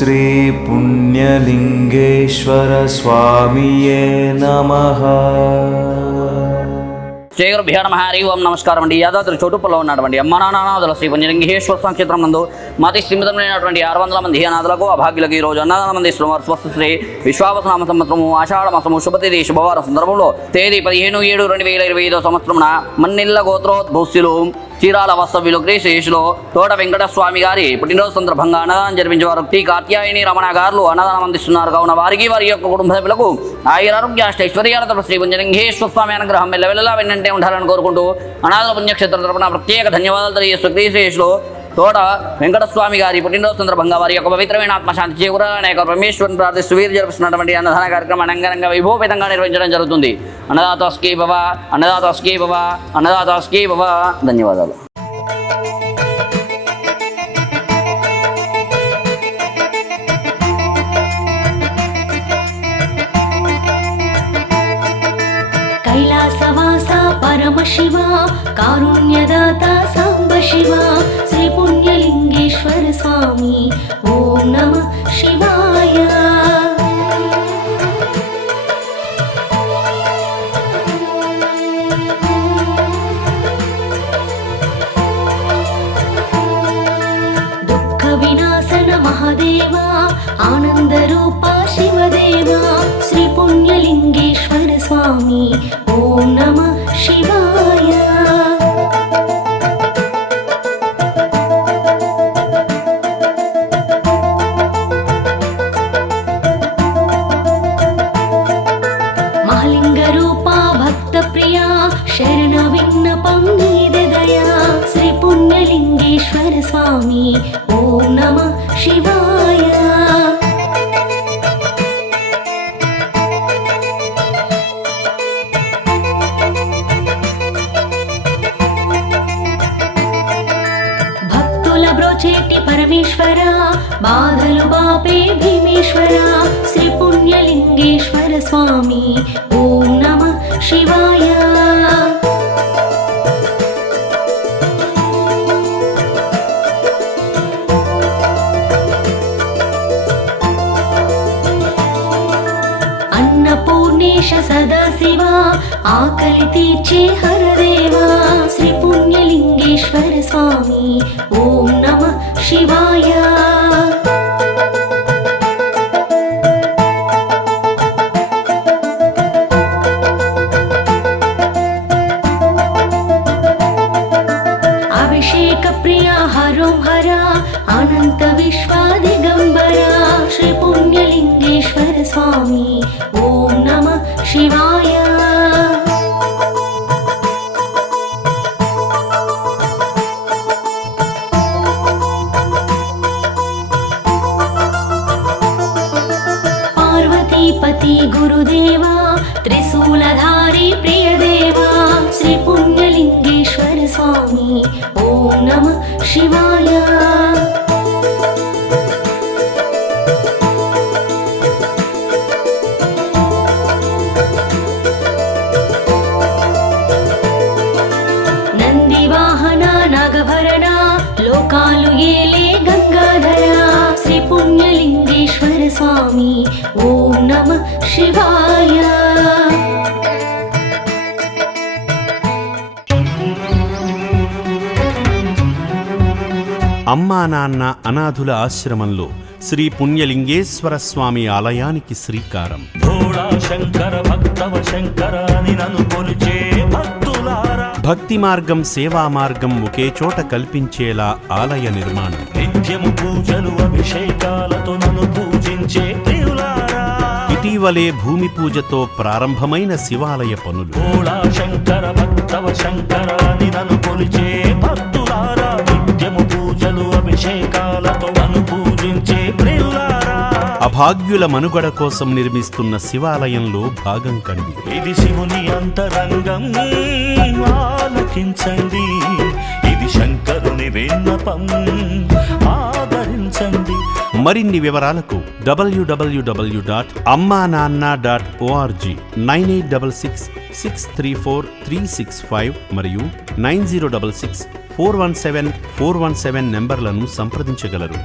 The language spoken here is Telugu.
శ్రీ పుణ్యలింగేశ్వర స్వామియే నమః. శ్రీ గురుభ్యో నమః. హరి ఓం. నమస్కారం అండి. యాదాద్రి చోటుపల్లో ఉన్నటువంటి అమ్మనానాథుల శ్రీ పుణ్యలింగేశ్వర సంక్షేత్రం నందు మాతి స్థిమితమైనటువంటి 600 మంది అనాథులకు అభాగ్యులకు ఈ రోజు అన్నదానం అందిస్తున్నారు. స్వస్తి శ్రీ విశ్వావసనామ సంవత్సరము ఆషాఢ మాసము శుభతిథి శుభవారం సందర్భంలో తేదీ 15/7/2025 సంవత్సరమున మన్నిళ్ళ గోత్రోద్భూస్యులు చీరాల వాస్తవ్యులు క్రీశేషులో తోట వెంకటస్వామి గారి పుట్టినరోజు సందర్భంగా అన్నదానం జరిపించేవారు టీ కాత్యాయని రమణ గారు అన్నదానం అందిస్తున్నారు. కావున వారికి వారి యొక్క కుటుంబ సభ్యులకు ఆయురారోగ్య అష్టైశ్వర్యాలతో శ్రీ పుణ్యలింగేశ్వర స్వామి అనుగ్రహం వెళ్ళవెళ్ళలా వెన్నంటే ఉండాలని కోరుకుంటూ అనాథల పుణ్యక్షేత్రం తరపున ప్రత్యేక ధన్యవాదాలు తెలియజేస్తూ క్రీశేషులో తోట వెంకటస్వామి గారి పుట్టినరోజు సందర్భంగా వారి యొక్క పవిత్రమైన ఆత్మశాంతి చేకూరాలని అనేక పరమేశ్వరుని ప్రార్థిస్తూ వీరు జరిపిస్తున్నటువంటి అన్నదాన కార్యక్రమం అంగరంగ వైభవపేతంగా నిర్వహించడం జరుగుతుంది. అన్నదాతస్కీ భవ, అన్నదాతస్కీ భవ, అన్నదాతస్కీ భవ. ధన్యవాదాలు. కైలాసవాస పరమశివ కారుణ్యదాత సాంబ శివ శ్రీ పుణ్యలింగేశ్వర స్వామి ఓం నమః శివాయ. దుఃఖ వినాశన మహాదేవ ఆనందరూప శివదేవ శ్రీ పుణ్యలింగేశ్వర స్వామి ఓం నమః శివాయ. మహలింగ రూప భక్త ప్రియా శరణ విన్నపం నీదయా శ్రీ పుణ్యలింగేశ్వర స్వామి ఓం నమః శివాయ. బ్రోచేటి పరమేశ్వర బాధలు బాపే భీమేశ్వర శ్రీ పుణ్యలింగేశ్వర స్వామి ఓం నమః శివాయ. అన్నపూర్ణేశ సదాశివ ఆకలి తీర్చే హరదేవ శ్రీ పుణ్యలింగేశ్వర స్వామి ఓం నమః శివాయ. అభిషేక ప్రియ హరోం హర అనంత విశ్వ దిగంబర శ్రీ పుణ్యలింగేశ్వర స్వామి ఓం నమః శివాయ. పార్వతీపతి గురుదేవా త్రిశూలధారి ప్రియదేవా శ్రీ పుణ్యలింగేశ్వర స్వామి ఓం నమః శివాయ. నందివాహన నాగభరణ లోకాలు ఏలే గంగాధర శ్రీ పుణ్యలింగేశ్వర స్వామి ఓం నమః శివాయ. అమ్మా నాన్న అనాథుల ఆశ్రమంలో శ్రీ పుణ్యలింగేశ్వర స్వామి ఆలయానికి శ్రీకారం. భక్తి మార్గం సేవా మార్గం ఒకే చోట కల్పించేలా ఆలయ నిర్మాణం. నిత్యము పూజలు అభిషేకాలతో నన్ను పూజించే ప్రియులారా. ఇటీవలే భూమి పూజతో ప్రారంభమైన శివాలయ పనులు. శంకర భక్తవ శంకర అని నన్ను కొలిచే భక్తులారా. నిత్యము పూజలు అభిషేకాలతో నన్ను పూజించే ప్రియులారా. అభాగ్యుల మనుగడ కోసం నిర్మిస్తున్న శివాలయంలో భాగం కండి. ఇది శివుని అంతరంగం ఆలకించండి. ఇది శంకరుని విన్నపం ఆదరించండి. మరిన్ని వివరాలకు www.ammananna.org 9866634365 మరియు 9066417417 నంబర్లను సంప్రదించగలరు.